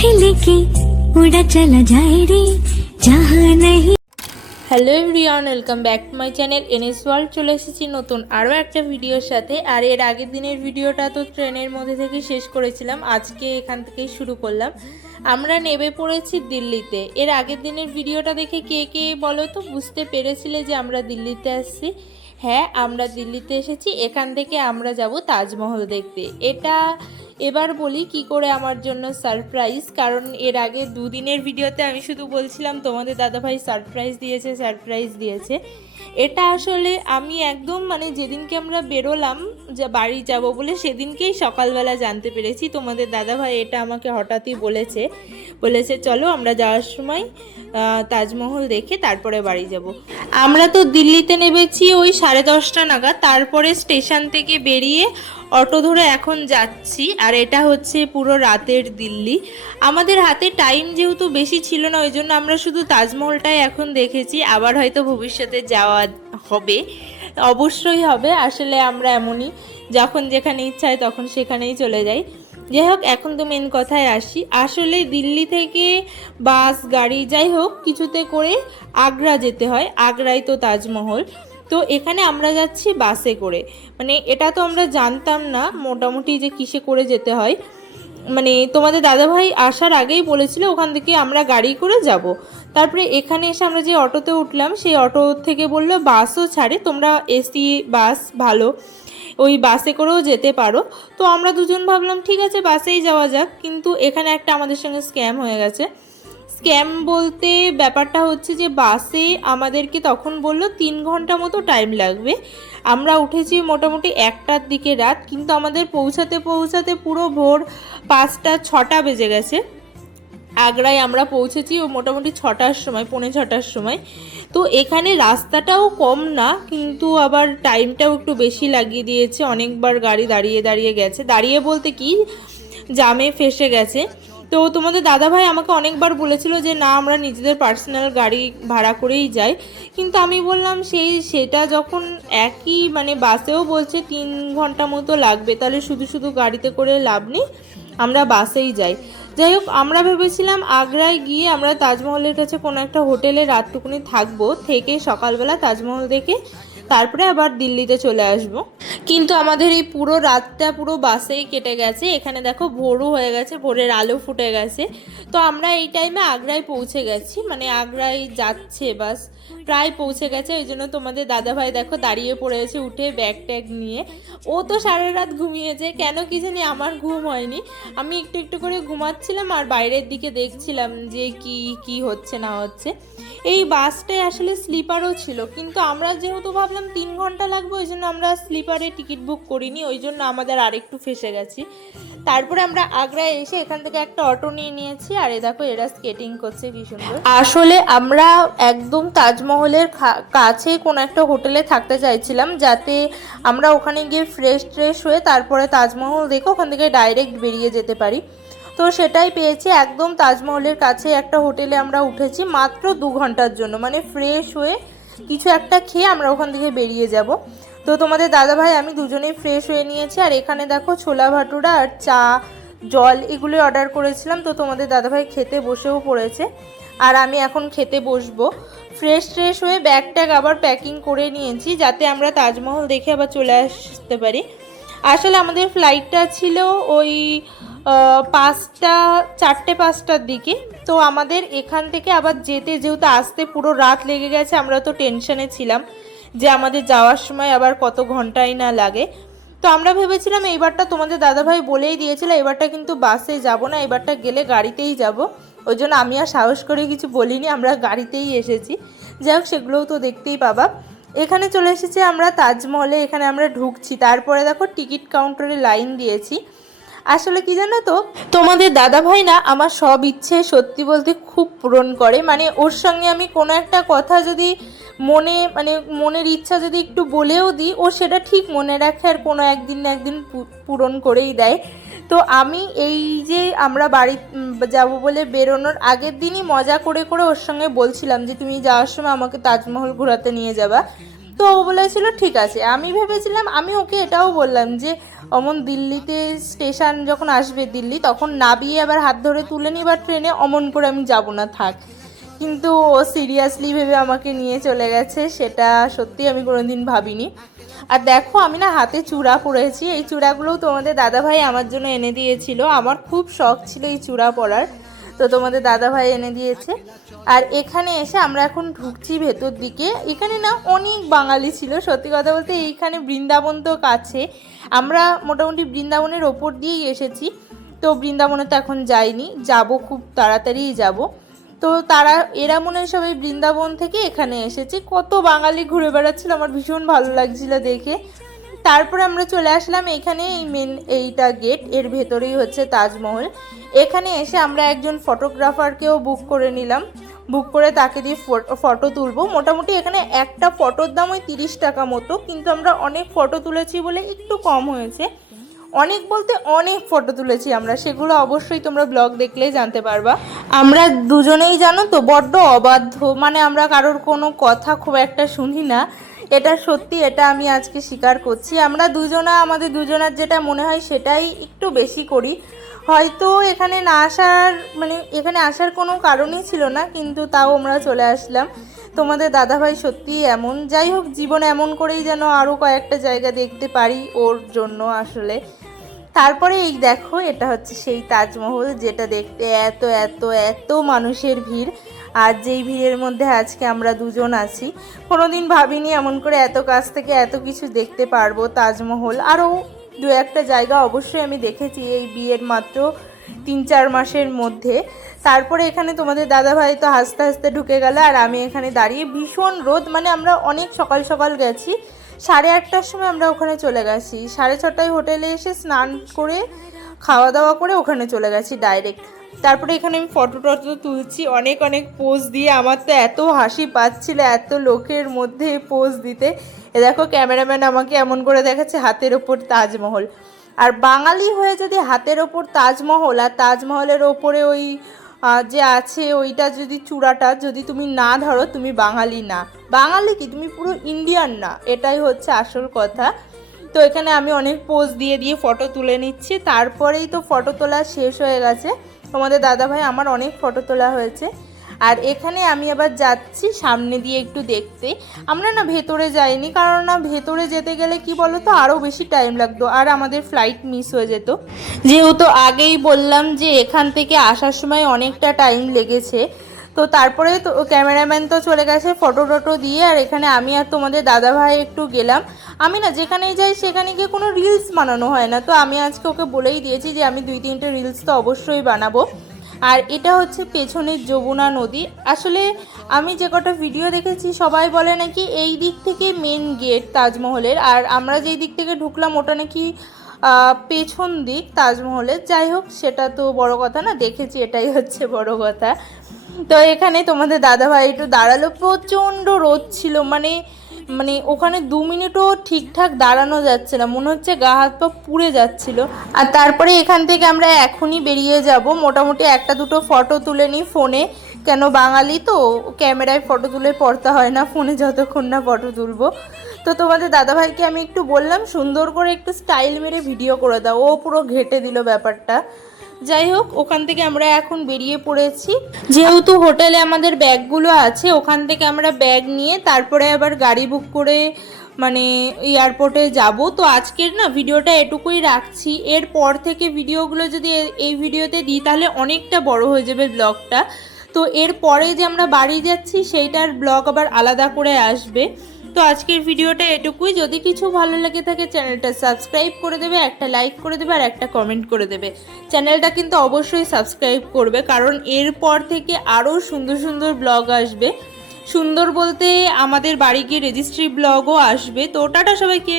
लेके उड़ा चला जाए रे जहाँ नहीं। Hello everyone, welcome back to my channel NS world. চলে এসেছি নতুন আরও একটা ভিডিওর সাথে। আর এর আগের দিনের ভিডিওটা তো ট্রেনের মধ্যে থেকে শেষ করেছিলাম, আজকে এখান থেকেই শুরু করলাম। আমরা নেমে পড়েছি দিল্লিতে। এর আগের দিনের ভিডিওটা দেখে কে কে বলো তো বুঝতে পেরেছিলে যে আমরা দিল্লিতে আসছি? হ্যাঁ, আমরা দিল্লিতে এসেছি। এখান থেকে আমরা যাব তাজমহল দেখতে। এটা এবার বলি কি করে আমার জন্য সারপ্রাইজ, কারণ এর আগে দুদিনের ভিডিওতে আমি শুধু বলছিলাম তোমাদের দাদাভাই সারপ্রাইজ দিয়েছে। এটা আসলে আমি একদম যেদিনকে আমরা বেরোলাম যে বাড়ি যাব বলে সেদিনকেই সকালবেলা জানতে পেরেছি। তোমাদের দাদাভাই এটা আমাকে হঠাৎই বলেছে চলো আমরা যাওয়ার সময় তাজমহল দেখে তারপরে বাড়ি যাব। আমরা তো দিল্লিতে নেমেছি ওই 10:30 নাগাদ। তারপরে স্টেশন থেকে বেরিয়ে অটো ধরে এখন যাচ্ছি। আর এটা হচ্ছে পুরো রাতের দিল্লি। আমাদের হাতে টাইম যেহেতু বেশি ছিল না, ওই জন্য আমরা শুধু তাজমহলটাই এখন দেখেছি। আবার হয়তো ভবিষ্যতে যাওয়া হবে, অবশ্যই হবে। আসলে আমরা এমনই, যখন যেখানে ইচ্ছা হয় তখন সেখানেই চলে যাই। যাই হোক, এখন তো মেন কথায় আসি। আসলে দিল্লি থেকে বাস গাড়ি যাই হোক কিছুতে করে আগ্রা যেতে হয়। আগ্রায় তো তাজমহল। তো এখানে আমরা যাচ্ছি বাসে করে। এটা তো আমরা জানতাম না মোটামুটি যে কিসে করে যেতে হয়। তোমাদের দাদাভাই আসার আগেই বলেছিল ওখান থেকে আমরা গাড়ি করে যাব। তারপরে এখানে এসে আমরা যে অটোতে উঠলাম সেই অটো থেকে বললো বাসও ছাড়ে, তোমরা এসি বাস ভালো, ওই বাসে করেও যেতে পারো। তো আমরা দুজন ভাবলাম ঠিক আছে বাসেই যাওয়া যাক। কিন্তু এখানে একটা আমাদের সঙ্গে স্ক্যাম হয়ে গেছে। স্ক্যাম বলতে ব্যাপারটা হচ্ছে যে বাসে আমাদেরকে তখন বললো 3 ঘন্টা মতো টাইম লাগবে। আমরা উঠেছি মোটামুটি 1টার দিকে রাত, কিন্তু আমাদের পৌঁছাতে পুরো ভোর 5টা-6টা বেজে গেছে। আগ্রায় আমরা পৌঁছেছি ও মোটামুটি 6টার সময়, 6:45-6টার সময়। তো এখানে রাস্তাটাও কম না, কিন্তু আবার টাইমটাও একটু বেশি লাগিয়ে দিয়েছে। অনেকবার গাড়ি দাঁড়িয়ে গেছে, দাঁড়িয়ে বলতে কি জামে ফেসে গেছে। তো তোমাদের দাদাভাই আমাকে অনেকবার বলেছিল যে না আমরা নিজেদের পার্সোনাল গাড়ি ভাড়া করেই যাই, কিন্তু আমি বললাম সেটা যখন একই বাসেও বলছে 3 ঘন্টা মতো লাগবে, তাহলে শুধু গাড়িতে করে লাভ নেই, আমরা বাসেই যাই। যাই হোক, আমরা ভেবেছিলাম আগ্রায় গিয়ে আমরা তাজমহলের কাছে কোনো একটা হোটেলে রাতটুকুনি থাকবো, থেকে সকালবেলা তাজমহল দেখে তারপরে আবার দিল্লিতে চলে আসব। কিন্তু আমাদের এই পুরো রাতটা পুরো বাসেই কেটে গেছে। এখানে দেখো ভোরও হয়ে গেছে, ভোরের আলো ফুটে গেছে। তো আমরা এই টাইমে আগ্রায় পৌঁছে গেছি, আগ্রায় যাচ্ছে বাস, প্রায় পৌঁছে গেছে। ওই জন্য তোমাদের দাদাভাই দেখো দাঁড়িয়ে পড়েছে উঠে ব্যাগ ট্যাগ নিয়ে। ও তো সারা রাত ঘুমিয়েছে, কেন কি জানি আমার ঘুম হয়নি। আমি একটু করে ঘুমাচ্ছিলাম আর বাইরের দিকে দেখছিলাম যে কি হচ্ছে না হচ্ছে। এই বাসটায় আসলে স্লিপারও ছিল, কিন্তু আমরা যেহেতু ভাবলাম 3 ঘন্টা লাগবে, ওই জন্য আমরা স্লিপারে টিকিট বুক করিনি, ওই জন্য আমাদের আরেকটু ফেসে গেছি। তারপরে আমরা আগ্রায় এসে এখান থেকে একটা অটো নিয়েছি। আর দেখো এরা স্কেটিং করছে কি সুন্দর। আসলে আমরা একদম তাজমহলের কাছে কোনো একটা হোটেলে থাকতে চাইছিলাম, যাতে আমরা ওখানে গিয়ে ফ্রেশ হয়ে তারপরে তাজমহল দেখে ওখান থেকে ডাইরেক্ট বেরিয়ে যেতে পারি। তো সেটাই পেয়েছি, একদম তাজমহলের কাছে একটা হোটেলে আমরা উঠেছি মাত্র 2 ঘন্টার জন্য। ফ্রেশ হয়ে কিছু একটা খেয়ে আমরা ওখান থেকে বেরিয়ে যাব। তো তোমাদের দাদাভাই আমি দুজনেই ফ্রেশ হয়ে নিয়েছি। আর এখানে দেখো ছোলা ভাটুরা আর চা জল এগুলো অর্ডার করেছিলাম। তো তোমাদের দাদাভাই খেতে বসেও পড়েছে, আর আমি এখন খেতে বসবো। ফ্রেশ হয়ে ব্যাগ ট্যাগ আবার প্যাকিং করে নিয়েছি, যাতে আমরা তাজমহল দেখে আবার চলে আসতে পারি। আসলে আমাদের ফ্লাইটটা ছিল ওই 4:05টার দিকে। তো আমাদের এখান থেকে আবার যেহেতু আসতে পুরো রাত লেগে গেছে, আমরা তো টেনশনে ছিলাম যে আমাদের যাওয়ার সময় আবার কত ঘন্টাই না লাগে। তো আমরা ভেবেছিলাম এইবারটা তোমাদের দাদাভাই বলেই দিয়েছিল এবারটা কিন্তু বাসে যাব না, এবারটা গেলে গাড়িতেই যাব। ওই জন্য আমি আর সাহস করে কিছু বলিনি, আমরা গাড়িতেই এসেছি। যাই হোক, সেগুলোও তো দেখতেই পাবা। এখানে চলে এসেছি আমরা তাজমহলে, এখানে আমরা ঢুকছি। তারপরে দেখো টিকিট কাউন্টারে লাইন দিয়েছি। আসলে কি জানো তো, তোমাদের দাদাভাই না আমার সব ইচ্ছে সত্যি বলতে খুব পূরণ করে। ওর সঙ্গে আমি কোনো একটা কথা যদি মনের ইচ্ছা যদি একটু বলেও দিই, ও সেটা ঠিক মনে রাখে আর কোনো একদিন না একদিন পূরণ করেই দেয়। তো আমি এই যে আমরা বাড়ি যাব বলে বেরোনোর আগের দিনই মজা করে ওর সঙ্গে বলছিলাম যে তুমি যাওয়ার সময় আমাকে তাজমহল ঘোরাতে নিয়ে যাবা। তো ও বলেছিল ঠিক আছে। আমি ভেবেছিলাম, আমি ওকে এটাও বললাম যে অমন দিল্লিতে স্টেশন যখন আসবে দিল্লি, তখন নামিয়ে আবার হাত ধরে তুলে নি বা ট্রেনে, অমন করে আমি যাব না, থাক। কিন্তু ও সিরিয়াসলি ভেবে আমাকে নিয়ে চলে গেছে, সেটা সত্যি আমি কোনোদিন ভাবিনি। আর দেখো আমি না হাতে চূড়া পরেছি, এই চূড়াগুলোও তোমাদের দাদাভাই আমার জন্য এনে দিয়েছিল। আমার খুব শখ ছিল এই চূড়া পরার, তো তোমাদের দাদাভাই এনে দিয়েছে। আর এখানে এসে আমরা এখন ঢুকছি ভেতর দিকে। এখানে না অনেক বাঙালি ছিল, সত্যি কথা বলতে। এইখানে বৃন্দাবন তো কাছে, আমরা মোটামুটি বৃন্দাবনের ওপর দিয়েই এসেছি। তো বৃন্দাবনে তো এখন যাইনি, যাব, খুব তাড়াতাড়িই যাব। তো এরা মনে হয় সবাই বৃন্দাবন থেকে এখানে এসেছে। কত বাঙালি ঘুরে বেড়াচ্ছিল, আমার ভীষণ ভালো লাগছিল দেখে। তারপরে আমরা চলে আসলাম এখানে, এই মেন এইটা গেট, এর ভেতরেই হচ্ছে তাজমহল। এখানে এসে আমরা একজন ফটোগ্রাফারকেও বুক করে নিলাম, বুক করে তাকে দিয়ে ফটো তুলবো। মোটামুটি এখানে একটা ফটোর দাম ওই 30 টাকা মতো, কিন্তু আমরা অনেক ফটো তুলেছি বলে একটু কম হয়েছে। অনেক বলতে অনেক ফটো তুলেছি আমরা, সেগুলো অবশ্যই তোমরা ব্লগ দেখলেই জানতে পারবা। আমরা দুজনেই জানো তো বড্ড অবাধ্য, মানে আমরা কারোর কোনো কথা খুব একটা শুনি না, এটা সত্যি, এটা আমি আজকে স্বীকার করছি। আমরা আমাদের দুজনার যেটা মনে হয় সেটাই একটু বেশি করি। হয়তো এখানে না আসার, মানে এখানে আসার কোনো কারণই ছিল না, কিন্তু তাও আমরা চলে আসলাম। তোমাদের দাদাভাই সত্যিই এমন। যাই হোক, জীবন এমন করেই যেন আরও কয়েকটা জায়গা দেখতে পারি ওর জন্য আসলে। তারপরে এই দেখো, এটা হচ্ছে সেই তাজমহল, যেটা দেখতে এত এত এত মানুষের ভিড়। আর যেই ভিড়ের মধ্যে আজকে আমরা দুজন আছি, কোনোদিন ভাবিনি এমন করে এত কাছ থেকে এত কিছু দেখতে পারবো। তাজমহল আরও দু একটা জায়গা অবশ্যই আমি দেখেছি এই বিয়ের মাত্র 3-4 মাসের মধ্যে। তারপরে এখানে তোমাদের দাদাভাই তো হাসতে হাসতে ঢুকে গেল, আর আমি এখানে দাঁড়িয়ে। ভীষণ রোদ, মানে আমরা অনেক সকাল সকাল গেছি, 8:30টার সময় আমরা ওখানে চলে গেছি। 6:30টায় হোটেলে এসে স্নান করে খাওয়া দাওয়া করে ওখানে চলে গেছি ডাইরেক্ট। তারপরে এখানে আমি ফটো টটো তুলছি, অনেক অনেক পোজ দিয়ে। আমার তো এত হাসি পাচ্ছিল এত লোকের মধ্যে পোজ দিতে। এ দেখো ক্যামেরাম্যান আমাকে এমন করে দেখাচ্ছে হাতের ওপর তাজমহল। আর বাঙালি হয়ে যদি হাতের ওপর তাজমহল, আর তাজমহলের ওপরে ওই যে আছে ওইটা, যদি চূড়াটা যদি তুমি না ধরো, তুমি বাঙালি না। বাঙালি কি, তুমি পুরো ইন্ডিয়ান না, এটাই হচ্ছে আসল কথা। তো এখানে আমি অনেক পোজ দিয়ে দিয়ে ফটো তুলে নিচ্ছি। তারপরেই তো ফটো তোলা শেষ হয়ে গেছে। তোমাদের দাদাভাই আমার অনেক ফটো তোলা হয়েছে। আর এখানে আমি আবার যাচ্ছি সামনে দিয়ে একটু দেখতে। আমরা না ভেতরে যাইনি, কারণ না ভেতরে যেতে গেলে কি বলো তো আরও বেশি টাইম লাগতো, আর আমাদের ফ্লাইট মিস হয়ে যেত। যেহেতু আগেই বললাম যে এখান থেকে আসার সময় অনেকটা টাইম লেগেছে। তো তারপরে তো ক্যামেরাম্যান তো চলে গেছে ফটো টটো দিয়ে, আর এখানে আমি আর তোমাদের দাদাভাই একটু গেলাম। আমি না যেখানেই যাই সেখানে গিয়ে কোনো রিলস বানানো হয় না, তো আমি আজকে ওকে বলেই দিয়েছি যে আমি 2-3টে রিলস তো অবশ্যই বানাবো। আর এটা হচ্ছে পেছনের যমুনা নদী। আসলে আমি যে কটা ভিডিও দেখেছি সবাই বলে নাকি এই দিক থেকে মেন গেট তাজমহলের, আর আমরা যেই দিক থেকে ঢুকলাম ওটা নাকি পেছন দিক তাজমহলের। যাই হোক, সেটা তো বড় কথা না, দেখেছি এটাই হচ্ছে বড় কথা। তো এখানে তোমাদের দাদাভাই একটু দাঁড়ালো, প্রচণ্ড রোদ ছিল, মানে ওখানে 2 মিনিটও ঠিকঠাক দাঁড়ানো যাচ্ছে না, মনে হচ্ছে গা হাত পা পুড়ে যাচ্ছিল। আর তারপরে এখান থেকে আমরা এখনই বেরিয়ে যাব। মোটামুটি 1-2টো ফটো তুলে নিই ফোনে, কেন বাঙালি তো ক্যামেরায় ফটো তুলে পড়তে হয় না, ফোনে যতক্ষণ না ফটো তুলবো। তো তোমাদের দাদাভাইকে আমি একটু বললাম সুন্দর করে একটু স্টাইল মেরে ভিডিও করে দাও, ও পুরো ঘেঁটে দিল ব্যাপারটা। যাই হোক, ওখান থেকে আমরা এখন বেরিয়ে পড়েছি। যেহেতু হোটেলে আমাদের ব্যাগগুলো আছে, ওখান থেকে আমরা ব্যাগ নিয়ে তারপরে আবার গাড়ি বুক করে মানে এয়ারপোর্টে যাব। তো আজকের না ভিডিওটা এটুকুই রাখছি। এরপর থেকে ভিডিওগুলো যদি এই ভিডিওতে দিই তাহলে অনেকটা বড় হয়ে যাবে ব্লগটা। তো এরপরে যে আমরা বাড়ি যাচ্ছি সেইটার ব্লগ আবার আলাদা করে আসবে। তো আজকের ভিডিওটা এটুকুই। যদি কিছু ভালো লাগে থাকে চ্যানেলটা সাবস্ক্রাইব করে দেবে, একটা লাইক করে দেবে, আর একটা কমেন্ট করে দেবে। চ্যানেলটা কিন্তু অবশ্যই সাবস্ক্রাইব করবে, কারণ এরপর থেকে আরও সুন্দর সুন্দর ব্লগ আসবে। সুন্দর বলতে আমাদের বাড়ি গিয়ে রেজিস্ট্রি ব্লগও আসবে। তো টাটা সবাইকে।